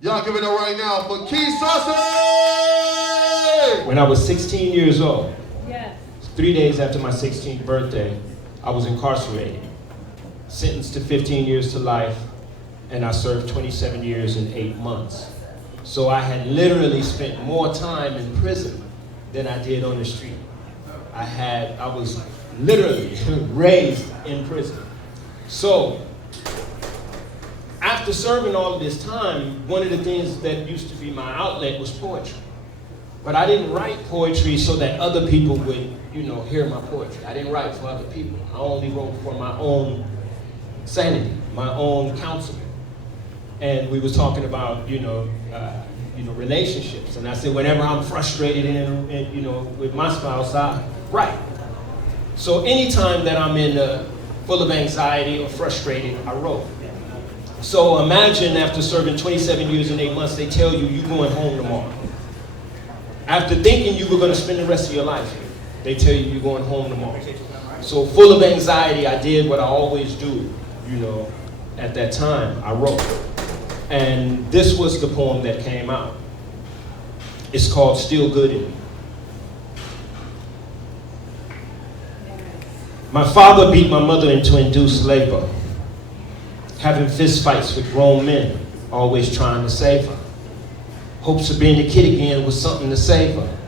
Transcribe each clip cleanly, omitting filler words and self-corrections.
Y'all give it up right now for Keasuc! When I was 16 years old, Yes. 3 days after my 16th birthday, I was incarcerated, sentenced to 15 years to life, and I served 27 years and 8 months. So I had literally spent more time in prison than I did on the street. I was literally raised in prison. So, after serving all of this time, one of the things that used to be my outlet was poetry. But I didn't write poetry so that other people would, hear my poetry. I didn't write for other people. I only wrote for my own sanity, my own counseling. And we was talking about, relationships. And I said, whenever I'm frustrated with my spouse, I write. So anytime that I'm full of anxiety or frustrated, I wrote. So imagine after serving 27 years and 8 months, they tell you you're going home tomorrow. After thinking you were going to spend the rest of your life here, they tell you you're going home tomorrow. So full of anxiety, I did what I always do, at that time, I wrote. And this was the poem that came out. It's called Still Good in Me. My father beat my mother into induced labor, having fist fights with grown men, always trying to save her. Hopes of being a kid again was something to save her.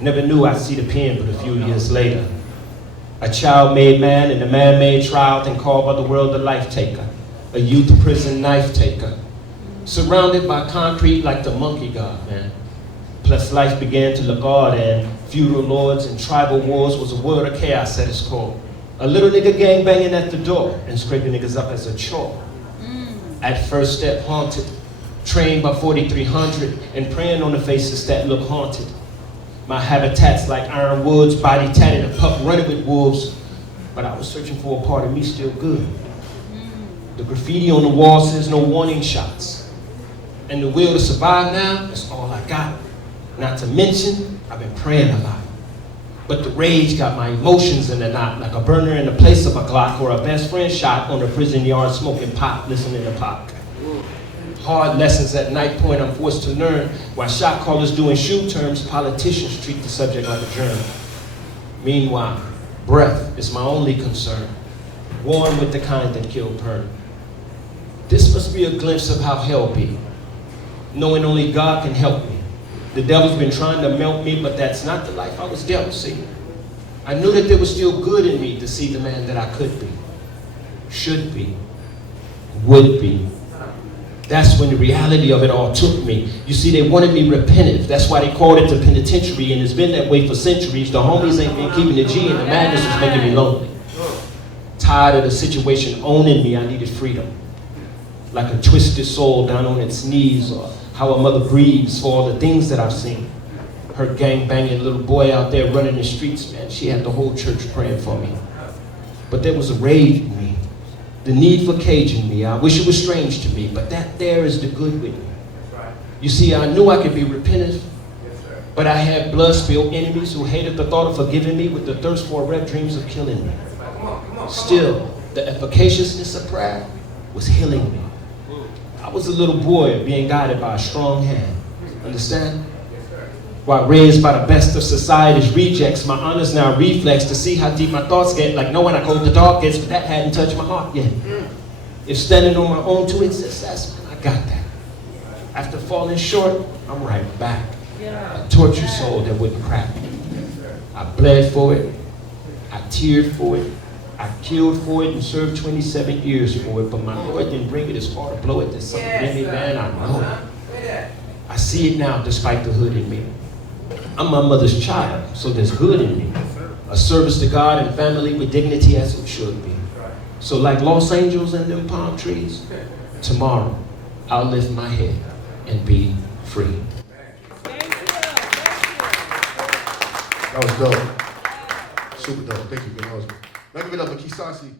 Never knew I'd see the pen but a few years later. A child-made man in a man-made trial and called by the world a life taker, a youth prison knife taker. Surrounded by concrete like the monkey god, man. Plus life began to look odd and feudal lords and tribal wars was a world of chaos at its core. A little nigga gang banging at the door and scraping niggas up as a chore. At first step haunted, trained by 4300 and preying on the faces that look haunted. My habitats like iron woods, body tatted, a pup running with wolves. But I was searching for a part of me still good. The graffiti on the wall says no warning shots. And the will to survive now, that's all I got. Not to mention, I've been praying a lot. But the rage got my emotions in a knot, like a burner in the place of a Glock or a best friend shot on a prison yard smoking pot, listening to pop. Hard lessons at night point I'm forced to learn, while shot callers doing shoe terms, politicians treat the subject like a germ. Meanwhile, breath is my only concern, warm with the kind that kill perm. This must be a glimpse of how hell be, knowing only God can help me. The devil's been trying to melt me, but that's not the life I was dealt, see. I knew that there was still good in me to see the man that I could be, should be, would be. That's when the reality of it all took me. You see, they wanted me repentant. That's why they called it the penitentiary, and it's been that way for centuries. The homies ain't been keeping the G, and the madness was making me lonely. Tired of the situation owning me, I needed freedom. Like a twisted soul down on its knees, or how a mother grieves for all the things that I've seen. Her gang-banging little boy out there running the streets, man, she had the whole church praying for me. But there was a rage in me, the need for caging me. I wish it was strange to me, but that there is the good with me. You see, I knew I could be repentant, but I had blood-spilled enemies who hated the thought of forgiving me with the thirst for red dreams of killing me. Still, the efficaciousness of prayer was healing me. I was a little boy being guided by a strong hand, understand? While raised by the best of society's rejects, my honors now reflex to see how deep my thoughts get, like knowing I cold the dark gets, but that hadn't touched my heart yet. If standing on my own to its success, man, I got that. After falling short, I'm right back. A tortured soul that wouldn't crack. I bled for it, I teared for it, I killed for it and served 27 years for it, but my Lord didn't bring it as far to blow it. There's something in me, man, I know it. I see it now despite the hood in me. I'm my mother's child, so there's good in me. A service to God and family with dignity as it should be. So like Los Angeles and them palm trees, tomorrow I'll lift my head and be free. That was dope. Super dope. Thank you. Now give it up for Keasuc.